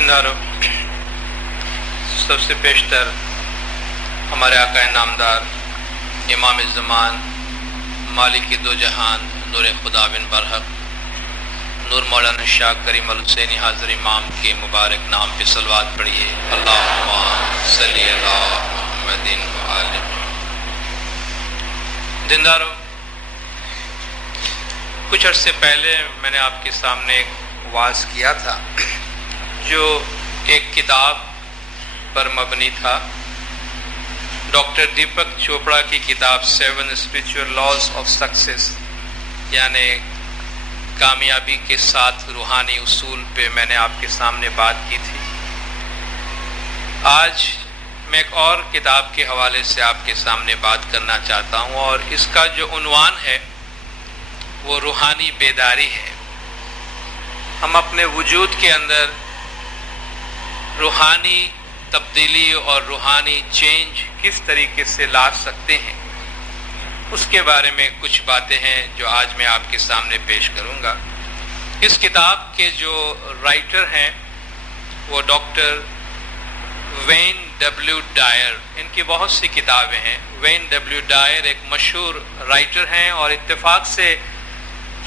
زندارو سب سے پیشتر ہمارے آقا نامدار امام الزمان مالک دو جہان نور خدا بن برحق نور مولانا شاہ کریم الحسینی حاضر امام کے مبارک نام پہ صلوات پڑھیے۔ اللہم صلی علی محمد و آلہ۔ زندارو کچھ عرصے پہلے میں نے آپ کے سامنے ایک واعظ کیا تھا جو ایک کتاب پر مبنی تھا، ڈاکٹر دیپک چوپڑا کی کتاب 7 اسپریچول لاز آف سکسیس، یعنی کامیابی کے 7 روحانی اصول پہ میں نے آپ کے سامنے بات کی تھی۔ آج میں ایک اور کتاب کے حوالے سے آپ کے سامنے بات کرنا چاہتا ہوں، اور اس کا جو عنوان ہے وہ روحانی بیداری ہے۔ ہم اپنے وجود کے اندر روحانی تبدیلی اور روحانی چینج کس طریقے سے لا سکتے ہیں، اس کے بارے میں کچھ باتیں ہیں جو آج میں آپ کے سامنے پیش کروں گا۔ اس کتاب کے جو رائٹر ہیں وہ ڈاکٹر وین ڈبلیو ڈائر، ان کی بہت سی کتابیں ہیں۔ وین ڈبلیو ڈائر ایک مشہور رائٹر ہیں، اور اتفاق سے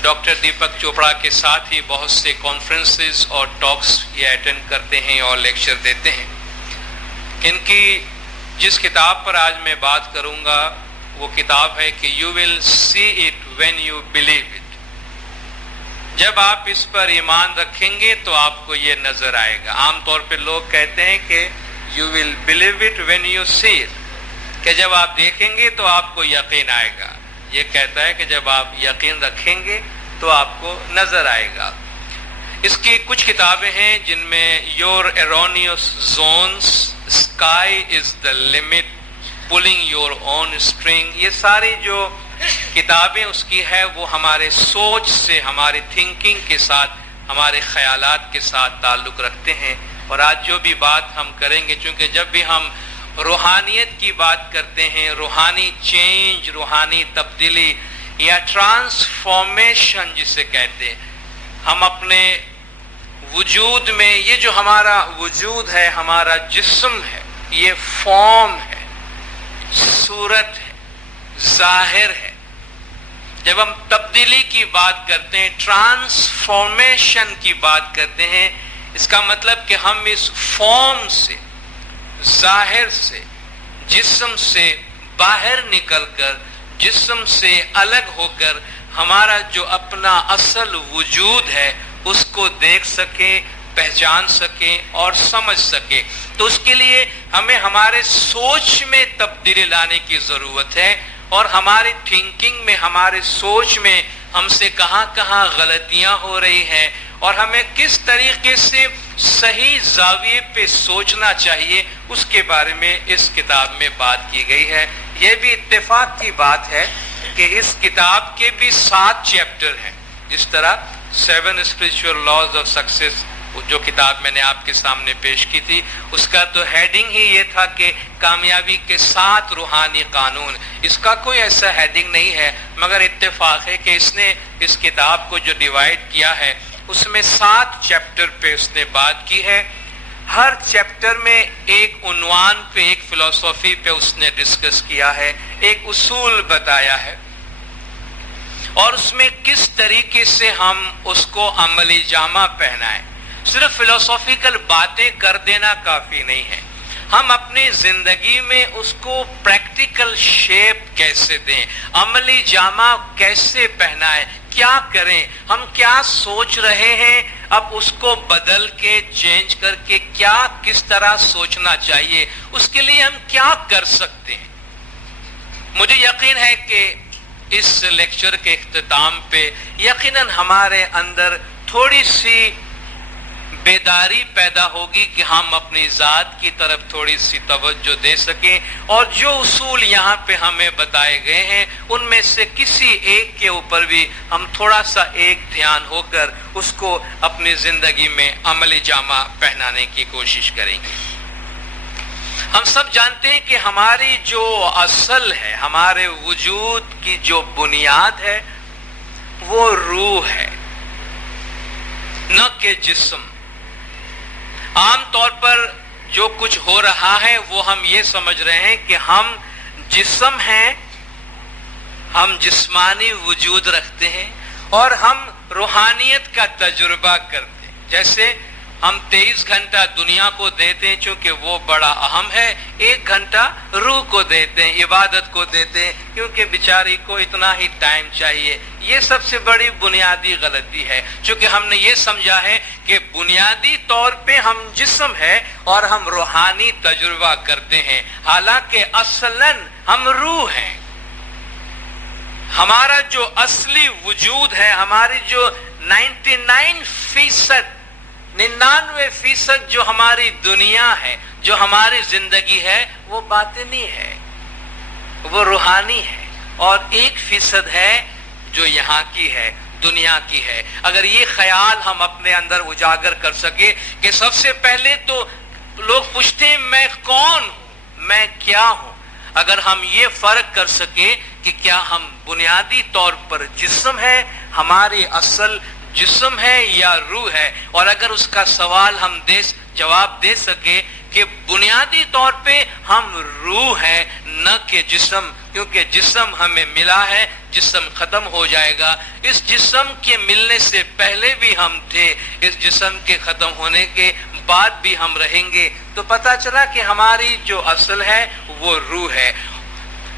ڈاکٹر دیپک چوپڑا کے ساتھ ہی بہت سے کانفرنسز اور ٹاکس یہ اٹینڈ کرتے ہیں اور لیکچر دیتے ہیں۔ ان کی جس کتاب پر آج میں بات کروں گا وہ کتاب ہے کہ you will see it when you believe it. جب آپ اس پر ایمان رکھیں گے تو آپ کو یہ نظر آئے گا۔ عام طور پہ لوگ کہتے ہیں کہ you will believe it when you see it, کہ جب آپ دیکھیں گے تو آپ کو یقین آئے گا۔ یہ کہتا ہے کہ جب آپ یقین رکھیں گے تو آپ کو نظر آئے گا۔ اس کی کچھ کتابیں ہیں جن میں your erroneous zones, sky is the limit, pulling your own strings, یہ ساری جو کتابیں اس کی ہے وہ ہمارے سوچ سے، ہماری تھنکنگ کے ساتھ، ہمارے خیالات کے ساتھ تعلق رکھتے ہیں۔ اور آج جو بھی بات ہم کریں گے، چونکہ جب بھی ہم روحانیت کی بات کرتے ہیں، روحانی چینج، روحانی تبدیلی یا ٹرانسفارمیشن جسے کہتے ہیں، ہم اپنے وجود میں یہ جو ہمارا وجود ہے، ہمارا جسم ہے، یہ فارم ہے، صورت ہے، ظاہر ہے۔ جب ہم تبدیلی کی بات کرتے ہیں، ٹرانسفارمیشن کی بات کرتے ہیں، اس کا مطلب کہ ہم اس فارم سے، ظاہر سے، جسم سے باہر نکل کر، جسم سے الگ ہو کر ہمارا جو اپنا اصل وجود ہے اس کو دیکھ سکیں، پہچان سکیں اور سمجھ سکیں۔ تو اس کے لیے ہمیں ہمارے سوچ میں تبدیلی لانے کی ضرورت ہے، اور ہماری تھنکنگ میں، ہمارے سوچ میں ہم سے کہاں کہاں غلطیاں ہو رہی ہیں، اور ہمیں کس طریقے سے صحیح زاویے پہ سوچنا چاہیے، اس کے بارے میں اس کتاب میں بات کی گئی ہے۔ یہ بھی اتفاق کی بات ہے کہ اس کتاب کے بھی 7 چیپٹر ہیں۔ جس طرح 7 اسپریچول لاز آف سکسیس جو کتاب میں نے آپ کے سامنے پیش کی تھی، اس کا تو ہیڈنگ ہی یہ تھا کہ کامیابی کے 7 روحانی قانون۔ اس کا کوئی ایسا ہیڈنگ نہیں ہے، مگر اتفاق ہے کہ اس نے اس کتاب کو جو ڈیوائڈ کیا ہے اس میں 7 چیپٹر پہ اس نے بات کی ہے۔ ہر چیپٹر میں ایک عنوان پہ، ایک فلسفی پہ اس نے ڈسکس کیا ہے، ایک اصول بتایا ہے، اور اس میں کس طریقے سے ہم اس کو عملی جامہ پہنائیں۔ صرف فلسفیکل باتیں کر دینا کافی نہیں ہے، ہم اپنی زندگی میں اس کو پریکٹیکل شیپ کیسے دیں، عملی جامہ کیسے پہنائیں، کیا کریں، ہم کیا سوچ رہے ہیں، اب اس کو بدل کے، چینج کر کے کس طرح سوچنا چاہیے، اس کے لیے ہم کیا کر سکتے ہیں۔ مجھے یقین ہے کہ اس لیکچر کے اختتام پہ یقیناً ہمارے اندر تھوڑی سی بیداری پیدا ہوگی کہ ہم اپنی ذات کی طرف تھوڑی سی توجہ دے سکیں، اور جو اصول یہاں پہ ہمیں بتائے گئے ہیں ان میں سے کسی ایک کے اوپر بھی ہم تھوڑا سا ایک دھیان ہو کر اس کو اپنی زندگی میں عملی جامہ پہنانے کی کوشش کریں گے۔ ہم سب جانتے ہیں کہ ہماری جو اصل ہے، ہمارے وجود کی جو بنیاد ہے وہ روح ہے، نہ کہ جسم۔ عام طور پر جو کچھ ہو رہا ہے وہ ہم یہ سمجھ رہے ہیں کہ ہم جسم ہیں، ہم جسمانی وجود رکھتے ہیں اور ہم روحانیت کا تجربہ کرتے ہیں. جیسے ہم 23 گھنٹہ دنیا کو دیتے ہیں چونکہ وہ بڑا اہم ہے، 1 گھنٹہ روح کو دیتے ہیں، عبادت کو دیتے ہیں کیونکہ بیچاری کو اتنا ہی ٹائم چاہیے. یہ سب سے بڑی بنیادی غلطی ہے، چونکہ ہم نے یہ سمجھا ہے کہ بنیادی طور پہ ہم جسم ہے اور ہم روحانی تجربہ کرتے ہیں، حالانکہ اصلاً ہم روح ہیں. ہمارا جو اصلی وجود ہے، ہماری جو 99% جو ہماری دنیا ہے، جو ہماری زندگی ہے، وہ باطنی ہے، وہ روحانی ہے، اور 1% ہے جو یہاں کی ہے، دنیا کی ہے. اگر یہ خیال ہم اپنے اندر اجاگر کر سکے کہ سب سے پہلے تو لوگ پوچھتے ہیں میں کون ہوں، میں کیا ہوں، اگر ہم یہ فرق کر سکے کہ کیا ہم بنیادی طور پر جسم ہے، ہماری اصل جسم ہے یا روح ہے، اور اگر اس کا سوال ہم جواب دے سکے کہ بنیادی طور پہ ہم روح ہیں نہ کہ جسم، کیونکہ جسم ہمیں ملا ہے، جسم ختم ہو جائے گا، اس جسم کے ملنے سے پہلے بھی ہم تھے، اس جسم کے ختم ہونے کے بعد بھی ہم رہیں گے. تو پتہ چلا کہ ہماری جو اصل ہے وہ روح ہے.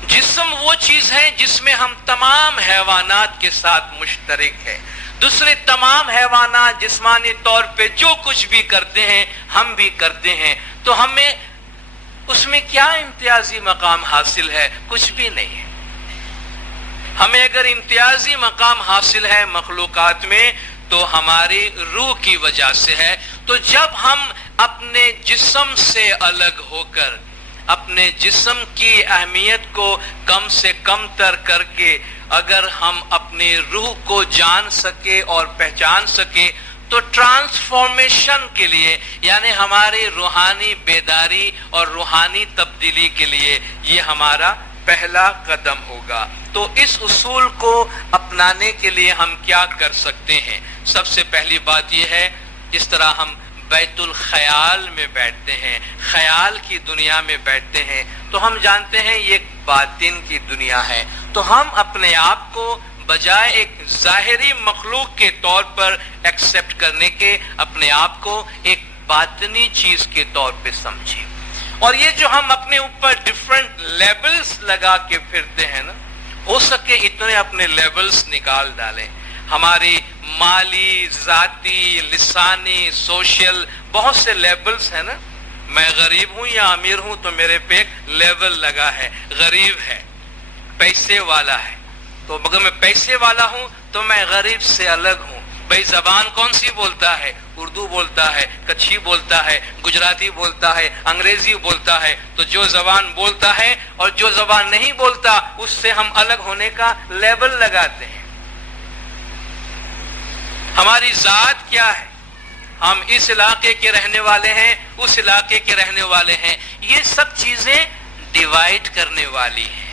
جسم وہ چیز ہے جس میں ہم تمام حیوانات کے ساتھ مشترک ہے. دوسرے تمام حیوانات جسمانی طور پہ جو کچھ بھی کرتے ہیں ہم بھی کرتے ہیں، تو ہمیں اس میں کیا امتیازی مقام حاصل ہے؟ کچھ بھی نہیں ہے. ہمیں اگر امتیازی مقام حاصل ہے مخلوقات میں تو ہماری روح کی وجہ سے ہے. تو جب ہم اپنے جسم سے الگ ہو کر اپنے جسم کی اہمیت کو کم سے کم تر کر کے اگر ہم اپنی روح کو جان سکے اور پہچان سکے تو ٹرانسفارمیشن کے لیے، یعنی ہماری روحانی بیداری اور روحانی تبدیلی کے لیے یہ ہمارا پہلا قدم ہوگا. تو اس اصول کو اپنانے کے لیے ہم کیا کر سکتے ہیں؟ سب سے پہلی بات یہ ہے، جس طرح ہم بیت الخیال میں بیٹھتے ہیں، خیال کی دنیا میں بیٹھتے ہیں، تو ہم جانتے ہیں یہ باطن کی دنیا ہے. تو ہم اپنے آپ کو بجائے ایک ظاہری مخلوق کے طور پر ایکسپٹ کرنے کے اپنے آپ کو ایک باطنی چیز کے طور پہ سمجھیں. اور یہ جو ہم اپنے اوپر ڈیفرنٹ لیبلز لگا کے پھرتے ہیں نا، ہو سکے اتنے اپنے لیبلز نکال ڈالیں. ہماری مالی، ذاتی، لسانی، سوشل بہت سے لیبلز ہیں نا. میں غریب ہوں یا امیر ہوں تو میرے پہ ایک لیبل لگا ہے، غریب ہے، پیسے والا ہے، تو مگر میں پیسے والا ہوں تو میں غریب سے الگ ہوں. بھائی زبان کون سی بولتا ہے؟ اردو بولتا ہے، کچھی بولتا ہے، گجراتی بولتا ہے، انگریزی بولتا ہے. تو جو زبان بولتا ہے اور جو زبان نہیں بولتا اس سے ہم الگ ہونے کا لیبل لگاتے ہیں. ہماری ذات کیا ہے؟ ہم اس علاقے کے رہنے والے ہیں، اس علاقے کے رہنے والے ہیں. یہ سب چیزیں ڈیوائیڈ کرنے والی ہیں،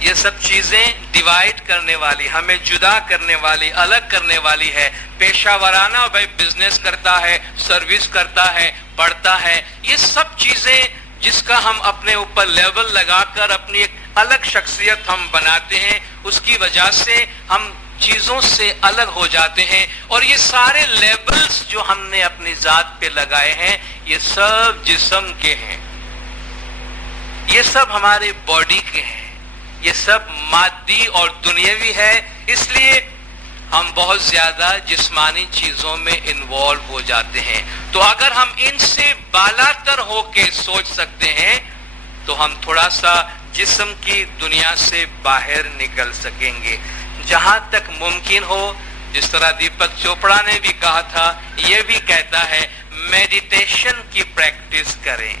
یہ سب چیزیں ڈیوائیڈ کرنے والی، ہمیں جدا کرنے والی، الگ کرنے والی ہے. پیشہ ورانہ بھائی بزنس کرتا ہے، سروس کرتا ہے، پڑھتا ہے، یہ سب چیزیں جس کا ہم اپنے اوپر لیبل لگا کر اپنی ایک الگ شخصیت ہم بناتے ہیں، اس کی وجہ سے ہم چیزوں سے الگ ہو جاتے ہیں. اور یہ سارے لیبلز جو ہم نے اپنی ذات پہ لگائے ہیں یہ سب جسم کے ہیں، یہ سب ہماری باڈی کے ہیں، یہ سب مادی اور دنیاوی ہے. اس لیے ہم بہت زیادہ جسمانی چیزوں میں انوالو ہو جاتے ہیں. تو اگر ہم ان سے بالا تر ہو کے سوچ سکتے ہیں تو ہم تھوڑا سا جسم کی دنیا سے باہر نکل سکیں گے. جہاں تک ممکن ہو، جس طرح دیپک چوپڑا نے بھی کہا تھا، یہ بھی کہتا ہے میڈیٹیشن کی پریکٹس کریں.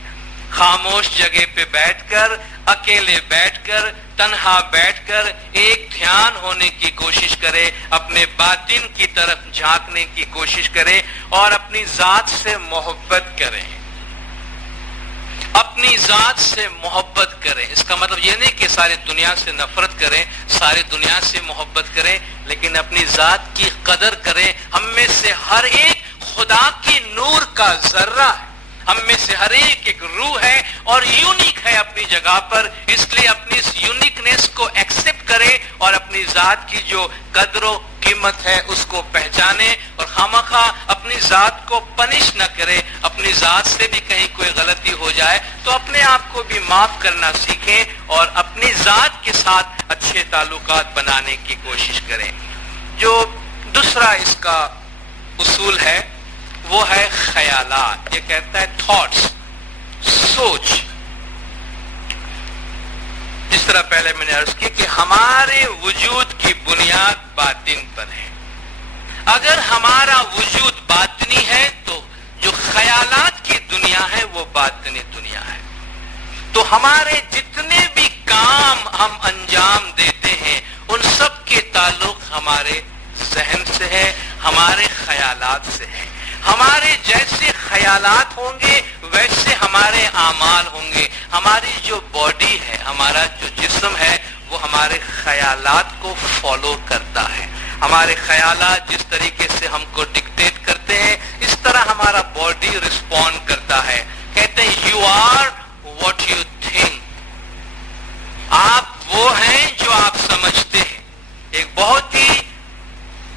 خاموش جگہ پہ بیٹھ کر، اکیلے بیٹھ کر، تنہا بیٹھ کر ایک دھیان ہونے کی کوشش کرے، اپنے باطن کی طرف جھانکنے کی کوشش کرے اور اپنی ذات سے محبت کریں. اپنی ذات سے محبت کریں. اس کا مطلب یہ نہیں کہ ساری دنیا سے نفرت کریں، ساری دنیا سے محبت کریں، لیکن اپنی ذات کی قدر کریں. ہم میں سے ہر ایک خدا کی نور کا ذرہ ہے. ہم میں سے ہر ایک روح ہے اور یونیک ہے اپنی جگہ پر. اس لیے اپنی اس یونیکنیس کو ایکسپٹ کرے اور اپنی ذات کی جو قدر و قیمت ہے اس کو پہچانے اور خامخواہ اپنی ذات کو پنش نہ کرے. اپنی ذات سے بھی کہیں کوئی غلطی ہو جائے تو اپنے آپ کو بھی معاف کرنا سیکھیں اور اپنی ذات کے ساتھ اچھے تعلقات بنانے کی کوشش کریں. جو دوسرا اس کا اصول ہے وہ ہے خیالات. یہ کہتا ہے تھاٹس، سوچ. جس طرح پہلے میں نے عرض کی کہ ہمارے وجود کی بنیاد باطن پر ہے. اگر ہمارا وجود باطنی ہے تو جو خیالات کی دنیا ہے وہ باطنی دنیا ہے. تو ہمارے جتنے بھی کام ہم انجام دیتے ہیں ان سب کے تعلق ہمارے ذہن سے ہے، ہمارے خیالات سے ہے. ہمارے جیسے خیالات ہوں گے ویسے ہمارے اعمال ہوں گے. ہماری جو باڈی ہے، ہمارا جو جسم ہے وہ ہمارے خیالات کو فالو کرتا ہے. ہمارے خیالات جس طریقے سے ہم کو ڈکٹیٹ کرتے ہیں اس طرح ہمارا باڈی رسپونڈ کرتا ہے. کہتے ہیں you are what you think. آپ وہ ہیں جو آپ سمجھتے ہیں. ایک بہت ہی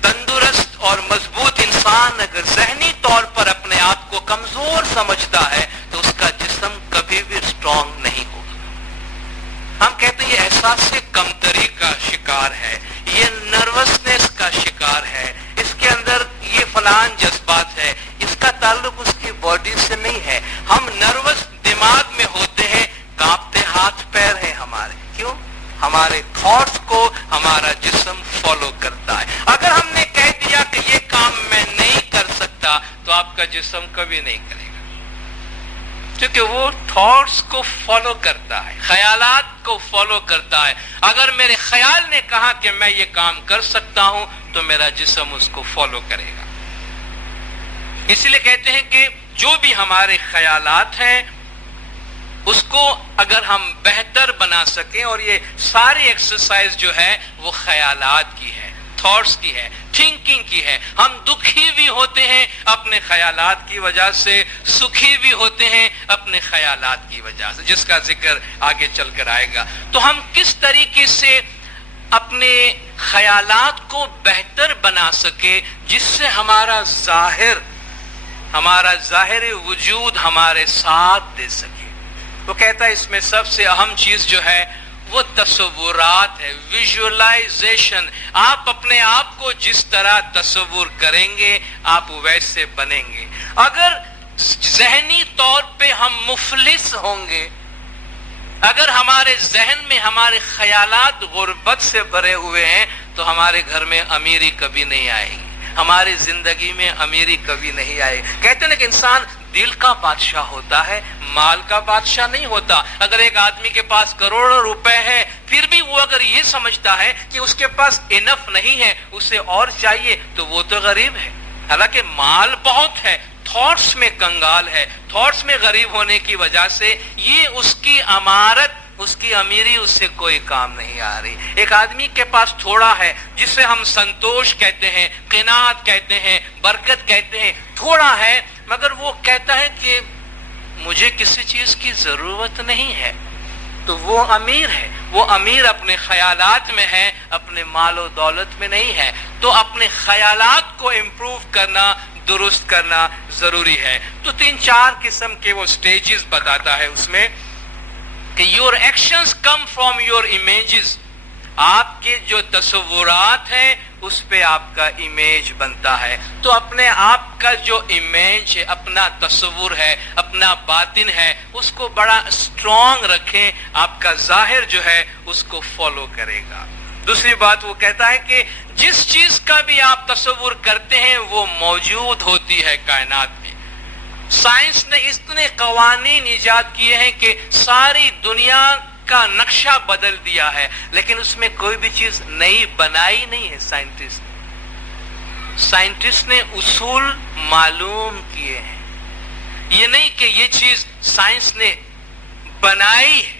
تندرست اور مضبوط انسان اگر ذہنی طور پر اپنے آپ کو کمزور سمجھتا ہے تو اس کا جسم کبھی بھی اسٹرانگ نہیں ہوگا. ہم کہتے ہیں یہ احساس کمتری کا شکار ہے، یہ نروسنس کا شکار ہے، اس کے اندر یہ فلان جذبات ہے. اس کا تعلق اس کی باڈی سے نہیں ہے. ہم نروس دماغ میں ہوتے ہیں، کانپتے ہاتھ پیر ہیں ہمارے. کیوں؟ ہمارے تھاٹس کو ہمارا جسم فالو کرتا ہے. اگر ہم نے کہہ دیا کہ یہ کام میں نہیں کر سکتا تو آپ کا جسم کبھی نہیں کرے گا، کیونکہ وہ تھاٹس کو فالو کرتا ہے، خیالات کو فالو کرتا ہے. اگر میرے خیال نے کہا کہ میں یہ کام کر سکتا ہوں تو میرا جسم اس کو فالو کرے گا. اس لیے کہتے ہیں کہ جو بھی ہمارے خیالات ہیں اس کو اگر ہم بہتر بنا سکیں، اور یہ ساری ایکسرسائز جو ہے وہ خیالات کی ہے، تھاٹس کی ہے، تھنکنگ کی ہے. ہم دکھی بھی ہوتے ہیں اپنے خیالات کی وجہ سے، سکھی بھی ہوتے ہیں اپنے خیالات کی وجہ سے، جس کا ذکر آگے چل کر آئے گا. تو ہم کس طریقے سے اپنے خیالات کو بہتر بنا سکے جس سے ہمارا ظاہر وجود ہمارے ساتھ دے سکے. وہ کہتا ہے اس میں سب سے اہم چیز جو ہے وہ تصورات ہے، ویژولائزیشن. آپ اپنے آپ کو جس طرح تصور کریں گے آپ ویسے بنیں گے. اگر ذہنی طور پہ ہم مفلس ہوں گے، اگر ہمارے ذہن میں ہمارے خیالات غربت سے بھرے ہوئے ہیں تو ہمارے گھر میں امیری کبھی نہیں آئے گی، ہماری زندگی میں امیری کبھی نہیں آئے گی. کہتے ہیں کہ انسان دل کا بادشاہ ہوتا ہے، مال کا بادشاہ نہیں ہوتا. اگر ایک آدمی کے پاس کروڑوں روپے ہیں پھر بھی وہ اگر یہ سمجھتا ہے کہ اس کے پاس انف نہیں ہے، اسے اور چاہیے، تو وہ تو غریب ہے. حالانکہ مال بہت ہے، تھاٹس میں کنگال ہے. تھاٹس میں غریب ہونے کی وجہ سے یہ اس کی امارت، اس کی امیری اس سے کوئی کام نہیں آ رہی. ایک آدمی کے پاس تھوڑا ہے جسے ہم سنتوش کہتے ہیں، قناعت کہتے ہیں، برکت کہتے ہیں. تھوڑا ہے مگر وہ کہتا ہے کہ مجھے کسی چیز کی ضرورت نہیں ہے، تو وہ امیر ہے. وہ امیر اپنے خیالات میں ہے، اپنے مال و دولت میں نہیں ہے. تو اپنے خیالات کو امپروو کرنا، درست کرنا ضروری ہے. تو 3-4 قسم کے وہ سٹیجز بتاتا ہے اس میں کہ your actions come from your images. آپ کے جو تصورات ہیں اس پہ آپ کا امیج بنتا ہے. تو اپنے آپ کا جو امیج ہے، اپنا تصور ہے، اپنا باطن ہے، اس کو بڑا اسٹرانگ رکھیں. آپ کا ظاہر جو ہے اس کو فالو کرے گا. دوسری بات وہ کہتا ہے کہ جس چیز کا بھی آپ تصور کرتے ہیں وہ موجود ہوتی ہے کائنات میں. سائنس نے اتنے قوانین ایجاد کیے ہیں کہ ساری دنیا کا نقشہ بدل دیا ہے، لیکن اس میں کوئی بھی چیز نئی بنائی نہیں ہے. سائنٹسٹ نے اصول معلوم کیے ہیں. یہ نہیں کہ یہ چیز سائنس نے بنائی ہے.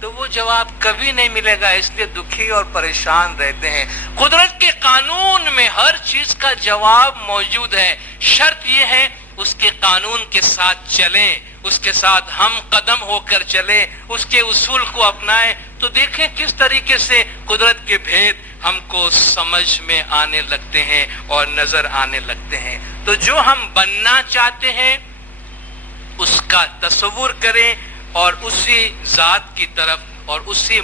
تو وہ جواب کبھی نہیں ملے گا، اس لیے دکھی اور پریشان رہتے ہیں۔ قدرت کے قانون میں ہر چیز کا جواب موجود ہے، شرط یہ ہے اس کے قانون کے ساتھ چلیں، اس کے ساتھ ہم قدم ہو کر چلیں، اس کے اصول کو اپنائیں، تو دیکھیں کس طریقے سے قدرت کے بھید ہم کو سمجھ میں آنے لگتے ہیں اور نظر آنے لگتے ہیں۔ تو جو ہم بننا چاہتے ہیں اس کا تصور کریں اور اسی ذات کی طرف اور اسی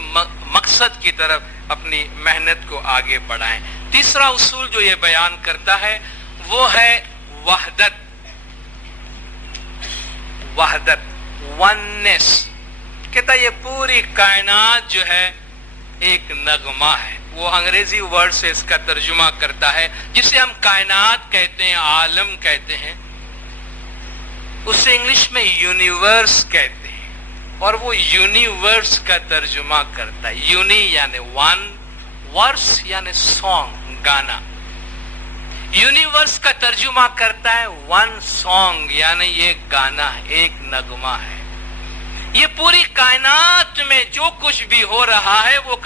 مقصد کی طرف اپنی محنت کو آگے بڑھائیں۔ تیسرا اصول جو یہ بیان کرتا ہے وہ ہے وحدت، وننس۔ کہتا ہے یہ پوری کائنات جو ہے ایک نغمہ ہے۔ وہ انگریزی ورڈ سے اس کا ترجمہ کرتا ہے، جسے ہم کائنات کہتے ہیں، عالم کہتے ہیں، اسے انگلش میں یونیورس کہتے ہیں، اور وہ یونیورس کا ترجمہ کرتا ہے۔ یونی یعنی ون، ورس یعنی سانگ، گانا۔ یونیورس کا ترجمہ کرتا ہے ون سانگ، یعنی یہ گانا ہے، ایک نغمہ ہے۔ یہ پوری کائنات میں جو کچھ بھی ہو رہا ہے وہ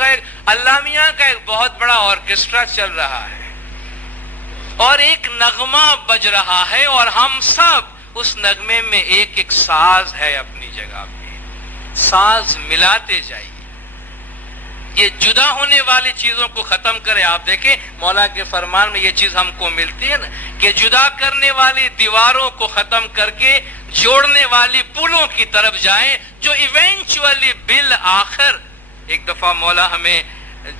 اللہ میاں کا ایک بہت بڑا آرکیسٹرا چل رہا ہے اور ایک نغمہ بج رہا ہے، اور ہم سب اس نغمے میں ایک ایک ساز ہے اپنی جگہ پہ۔ ساز ملاتے جائیے، یہ جدا ہونے والی چیزوں کو ختم کرے۔ آپ دیکھیں مولا کے فرمان میں یہ چیز ہم کو ملتی ہے نا کہ جدا کرنے والی دیواروں کو ختم کر کے جوڑنے والی پلوں کی طرف جائیں، جو ایونچولی بالآخر ایک دفعہ مولا ہمیں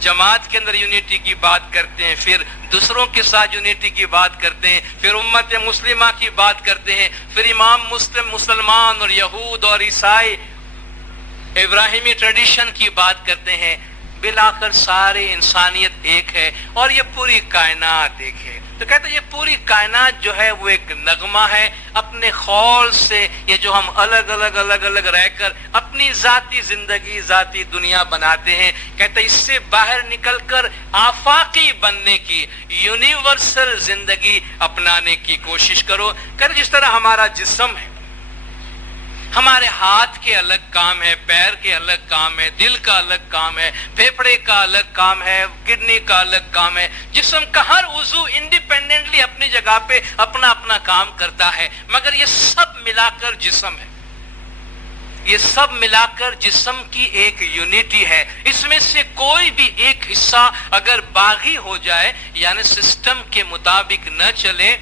جماعت کے اندر یونیٹی کی بات کرتے ہیں، پھر دوسروں کے ساتھ یونیٹی کی بات کرتے ہیں، پھر امت مسلمہ کی بات کرتے ہیں، پھر امام مسلم مسلمان اور یہود اور عیسائی ابراہیمی ٹریڈیشن کی بات کرتے ہیں، بالآخر ساری انسانیت ایک ہے اور یہ پوری کائنات ایک ہے۔ تو کہتے ہیں یہ پوری کائنات جو ہے وہ ایک نغمہ ہے، اپنے خول سے یہ جو ہم الگ الگ رہ کر اپنی ذاتی زندگی، ذاتی دنیا بناتے ہیں، کہتے ہیں اس سے باہر نکل کر آفاقی بننے کی، یونیورسل زندگی اپنانے کی کوشش کرو۔ کہتے ہیں جس طرح ہمارا جسم ہے، ہمارے ہاتھ کے الگ کام ہے، پیر کے الگ کام ہے، دل کا الگ کام ہے، پھیپھڑے کا الگ کام ہے، کڈنی کا الگ کام ہے۔ جسم کا ہر عضو انڈیپینڈنٹلی اپنی جگہ پہ اپنا اپنا کام کرتا ہے، مگر یہ سب ملا کر جسم ہے، یہ سب ملا کر جسم کی ایک یونٹی ہے۔ اس میں سے کوئی بھی ایک حصہ اگر باغی ہو جائے، یعنی سسٹم کے مطابق نہ چلے،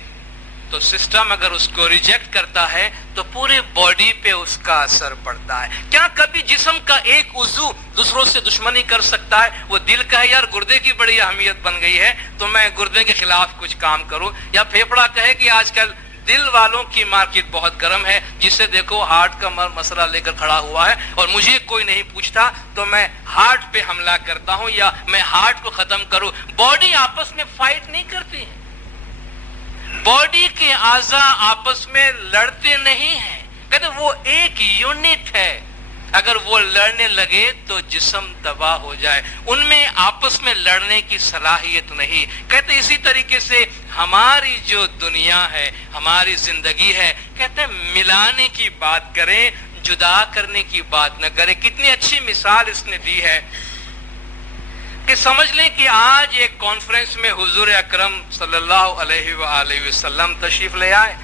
تو سسٹم اگر اس کو ریجیکٹ کرتا ہے تو پورے باڈی پہ اس کا اثر پڑتا ہے۔ کیا کبھی جسم کا ایک عضو دوسروں سے دشمنی کر سکتا ہے؟ وہ دل کا ہے یار گردے کی بڑی اہمیت بن گئی ہے تو میں گردے کے خلاف کچھ کام کروں، یا پھیپھڑا کہے کہ آج کل دل والوں کی مارکیٹ بہت گرم ہے، جسے دیکھو ہارٹ کا مسئلہ لے کر کھڑا ہوا ہے اور مجھے کوئی نہیں پوچھتا تو میں ہارٹ پہ حملہ کرتا ہوں یا میں ہارٹ کو ختم کروں۔ باڈی آپس میں فائٹ نہیں کرتی ہے، باڈی کے اعضاء آپس میں لڑتے نہیں ہیں، کہتے وہ ایک یونٹ ہے، اگر وہ لڑنے لگے تو جسم تباہ ہو جائے، ان میں آپس میں لڑنے کی صلاحیت نہیں۔ کہتے اسی طریقے سے ہماری جو دنیا ہے، ہماری زندگی ہے، کہتے ملانے کی بات کریں، جدا کرنے کی بات نہ کریں۔ کتنی اچھی مثال اس نے دی ہے کہ سمجھ لیں کہ آج ایک کانفرنس میں حضور اکرم صلی اللہ علیہ وآلہ وسلم تشریف لے آئے،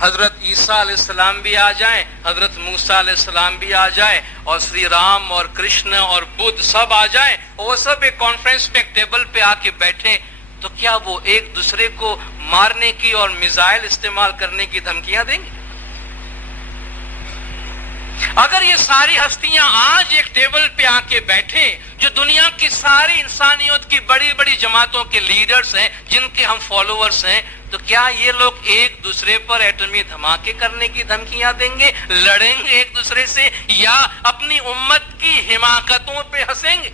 حضرت عیسیٰ علیہ السلام بھی آ جائیں، حضرت موسیٰ علیہ السلام بھی آ جائیں، اور سری رام اور کرشن اور بدھ سب آ جائیں، اور وہ سب ایک کانفرنس میں ایک ٹیبل پہ آ کے بیٹھیں، تو کیا وہ ایک دوسرے کو مارنے کی اور میزائل استعمال کرنے کی دھمکیاں دیں گے؟ اگر یہ ساری ہستیاں آج ایک ٹیبل پہ آ کے بیٹھیں، جو دنیا کی ساری انسانیت کی بڑی بڑی جماعتوں کے لیڈرز ہیں، جن کے ہم فالوورز ہیں، تو کیا یہ لوگ ایک دوسرے پر ایٹمی دھماکے کرنے کی دھمکیاں دیں گے، لڑیں گے ایک دوسرے سے، یا اپنی امت کی حماقتوں پہ ہنسیں گے؟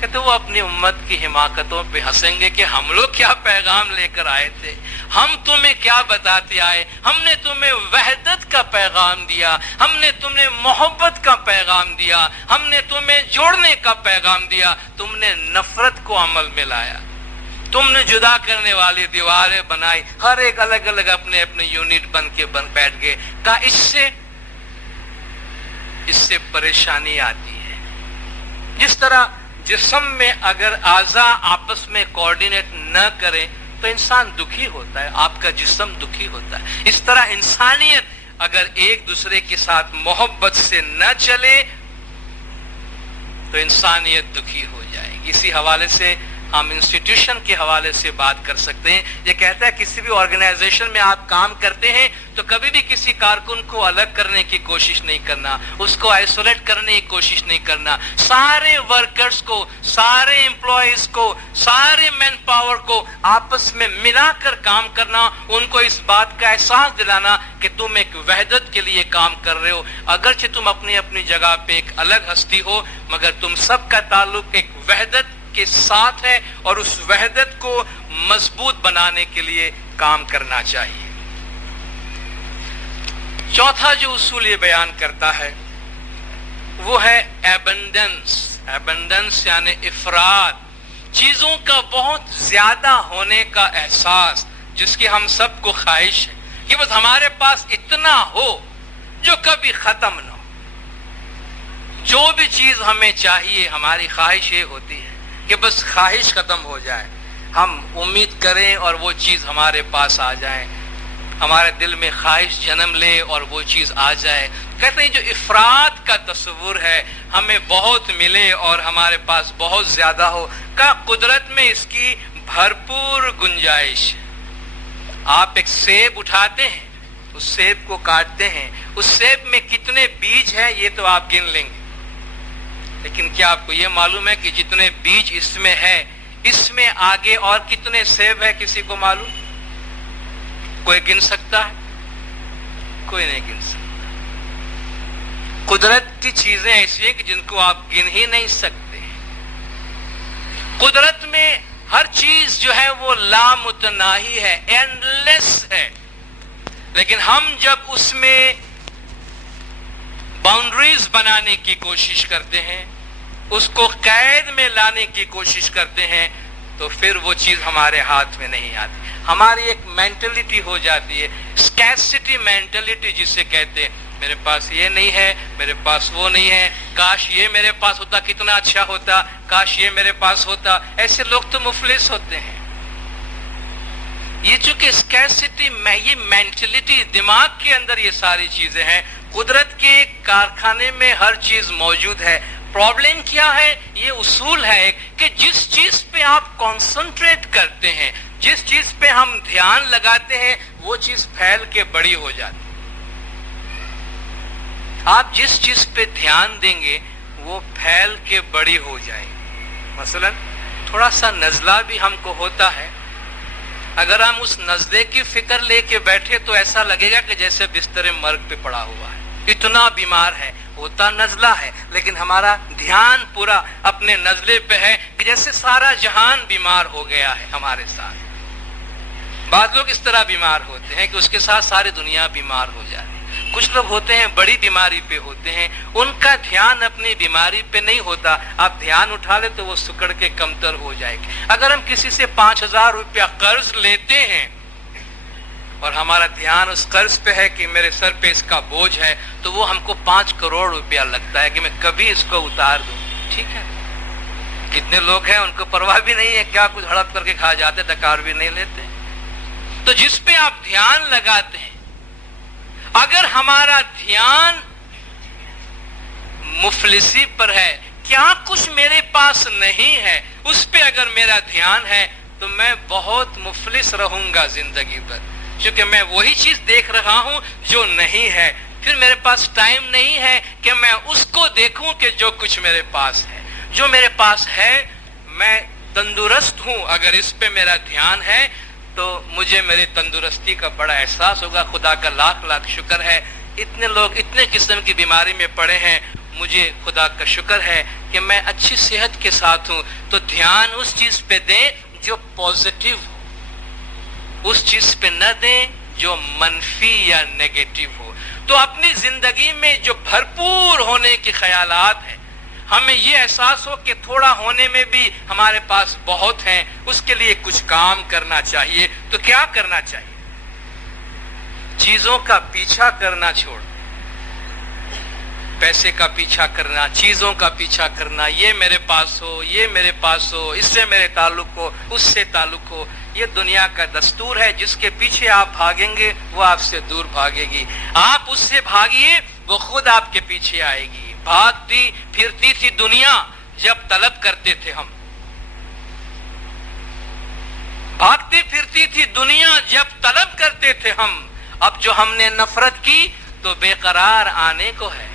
کہتے وہ اپنی امت کی حماقتوں پہ ہنسیں گے کہ ہم لوگ کیا پیغام لے کر آئے تھے، ہم تمہیں کیا بتاتے آئے، ہم نے تمہیں وحدت کا پیغام دیا، ہم نے تمہیں محبت کا پیغام دیا، ہم نے تمہیں جوڑنے کا پیغام دیا، تم نے نفرت کو عمل میں لایا، تم نے جدا کرنے والی دیواریں بنائی، ہر ایک الگ الگ اپنے اپنے یونٹ بن کے بیٹھ گئے۔ کہا اس سے اس سے پریشانی آتی ہے۔ جس طرح جسم میں اگر اعضاء آپس میں کوآرڈینیٹ نہ کریں تو انسان دکھی ہوتا ہے، آپ کا جسم دکھی ہوتا ہے، اس طرح انسانیت اگر ایک دوسرے کے ساتھ محبت سے نہ چلے تو انسانیت دکھی ہو جائے گی۔ اسی حوالے سے ہم انسٹیٹیوشن کے حوالے سے بات کر سکتے ہیں۔ یہ کہتا ہے کسی بھی آرگنائزیشن میں آپ کام کرتے ہیں تو کبھی بھی کسی کارکن کو الگ کرنے کی کوشش نہیں کرنا، اس کو آئسولیٹ کرنے کی کوشش نہیں کرنا، سارے ورکرز کو، سارے امپلائیز کو، سارے مین پاور کو آپس میں ملا کر کام کرنا، ان کو اس بات کا احساس دلانا کہ تم ایک وحدت کے لیے کام کر رہے ہو، اگرچہ تم اپنی اپنی جگہ پہ ایک الگ ہستی ہو مگر تم سب کا تعلق ایک وحدت کے ساتھ ہے اور اس وحدت کو مضبوط بنانے کے لیے کام کرنا چاہیے۔ چوتھا جو اصول یہ بیان کرتا ہے وہ ہے ایبنڈنس۔ ایبنڈنس یعنی افراد، چیزوں کا بہت زیادہ ہونے کا احساس جس کی ہم سب کو خواہش ہے کہ بس ہمارے پاس اتنا ہو جو کبھی ختم نہ ہو۔ جو بھی چیز ہمیں چاہیے ہماری خواہش یہ ہوتی ہے کہ بس خواہش ختم ہو جائے، ہم امید کریں اور وہ چیز ہمارے پاس آ جائے، ہمارے دل میں خواہش جنم لے اور وہ چیز آ جائے۔ کہتے ہیں جو افراد کا تصور ہے ہمیں بہت ملے اور ہمارے پاس بہت زیادہ ہو، کا قدرت میں اس کی بھرپور گنجائش ہے۔ آپ ایک سیب اٹھاتے ہیں، اس سیب کو کاٹتے ہیں، اس سیب میں کتنے بیج ہیں یہ تو آپ گن لیں گے، لیکن کیا آپ کو یہ معلوم ہے کہ جتنے بیج اس میں ہے اس میں آگے اور کتنے سیب ہے؟ کسی کو معلوم؟ کوئی گن سکتا ہے؟ کوئی نہیں گن سکتا۔ قدرت کی چیزیں ایسی ہیں کہ جن کو آپ گن ہی نہیں سکتے۔ قدرت میں ہر چیز جو ہے وہ لامتناہی ہے، اینڈ لیس ہے، لیکن ہم جب اس میں باؤنڈریز بنانے کی کوشش کرتے ہیں، اس کو قید میں لانے کی کوشش کرتے ہیں تو پھر وہ چیز ہمارے ہاتھ میں نہیں آتی۔ ہماری ایک مینٹلٹی ہو جاتی ہے، اسکیسٹی مینٹلٹی جسے کہتے ہیں، میرے پاس یہ نہیں ہے، میرے پاس وہ نہیں ہے، کاش یہ میرے پاس ہوتا کتنا اچھا ہوتا، کاش یہ میرے پاس ہوتا۔ ایسے لوگ تو مفلس ہوتے ہیں۔ یہ چونکہ اسکیسٹی میں یہ مینٹلٹی دماغ کے اندر یہ ساری چیزیں ہیں، قدرت کے کارخانے میں ہر چیز موجود ہے۔ پرابلم کیا ہے؟ یہ اصول ہے کہ جس چیز پہ آپ کانسنٹریٹ کرتے ہیں، جس چیز پہ ہم دھیان لگاتے ہیں وہ چیز پھیل کے بڑی ہو جاتی ہے۔ آپ جس چیز پہ دھیان دیں گے وہ پھیل کے بڑی ہو جائے گی۔ مثلا تھوڑا سا نزلہ بھی ہم کو ہوتا ہے، اگر ہم اس نزلے کی فکر لے کے بیٹھے تو ایسا لگے گا کہ جیسے بستر مرگ پہ پڑا ہوا ہے، اتنا بیمار ہے، ہوتا نزلہ ہے لیکن ہمارا دھیان پورا اپنے نزلے پہ ہے کہ جیسے سارا جہان بیمار ہو گیا ہے ہمارے ساتھ۔ بعض لوگ اس طرح بیمار ہوتے ہیں کہ اس کے ساتھ ساری دنیا بیمار ہو جاتی ہے۔ کچھ لوگ ہوتے ہیں بڑی بیماری پہ ہوتے ہیں، ان کا دھیان اپنی بیماری پہ نہیں ہوتا، آپ دھیان اٹھا لیں تو وہ سکڑ کے کمتر ہو جائے گی۔ اگر ہم کسی سے 5,000 روپیہ قرض لیتے ہیں اور ہمارا دھیان اس قرض پہ ہے کہ میرے سر پہ اس کا بوجھ ہے تو وہ ہم کو 5 کروڑ روپیہ لگتا ہے کہ میں کبھی اس کو اتار دوں۔ ٹھیک ہے، کتنے لوگ ہیں ان کو پرواہ بھی نہیں ہے، کیا کچھ ہڑپ کر کے کھا جاتے، دکار بھی نہیں لیتے۔ تو جس پہ آپ دھیان لگاتے ہیں، اگر ہمارا دھیان مفلسی پر ہے، کیا کچھ میرے پاس نہیں ہے، اس پہ اگر میرا دھیان ہے تو میں بہت مفلس رہوں گا زندگی پر، کیونکہ میں وہی چیز دیکھ رہا ہوں جو نہیں ہے۔ پھر میرے پاس ٹائم نہیں ہے کہ میں اس کو دیکھوں کہ جو کچھ میرے پاس ہے۔ جو میرے پاس ہے میں تندرست ہوں، اگر اس پہ میرا دھیان ہے تو مجھے میری تندرستی کا بڑا احساس ہوگا۔ خدا کا لاکھ لاکھ شکر ہے، اتنے لوگ اتنے قسم کی بیماری میں پڑے ہیں، مجھے خدا کا شکر ہے کہ میں اچھی صحت کے ساتھ ہوں۔ تو دھیان اس چیز پہ دیں جو پازیٹیو ہو، اس چیز پہ نہ دیں جو منفی یا نیگیٹو ہو۔ تو اپنی زندگی میں جو بھرپور ہونے کے خیالات ہیں، ہمیں یہ احساس ہو کہ تھوڑا ہونے میں بھی ہمارے پاس بہت ہیں، اس کے لیے کچھ کام کرنا چاہیے۔ تو کیا کرنا چاہیے؟ چیزوں کا پیچھا کرنا چھوڑ، پیسے کا پیچھا کرنا، چیزوں کا پیچھا کرنا، یہ میرے پاس ہو، یہ میرے پاس ہو، اس سے میرے تعلق ہو، اس سے تعلق ہو، یہ دنیا کا دستور ہے۔ جس کے پیچھے آپ بھاگیں گے وہ آپ سے دور بھاگے گی، آپ اس سے بھاگیے وہ خود آپ کے پیچھے آئے گی۔ بھاگتی پھرتی تھی دنیا جب طلب کرتے تھے ہم، بھاگتی پھرتی تھی دنیا جب طلب کرتے تھے ہم، اب جو ہم نے نفرت کی تو بے قرار آنے کو ہے۔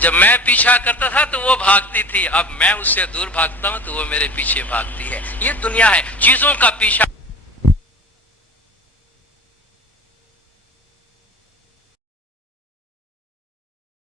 جب میں پیچھا کرتا تھا تو وہ بھاگتی تھی، اب میں اس سے دور بھاگتا ہوں تو وہ میرے پیچھے بھاگتی ہے۔ یہ دنیا ہے، چیزوں کا پیچھا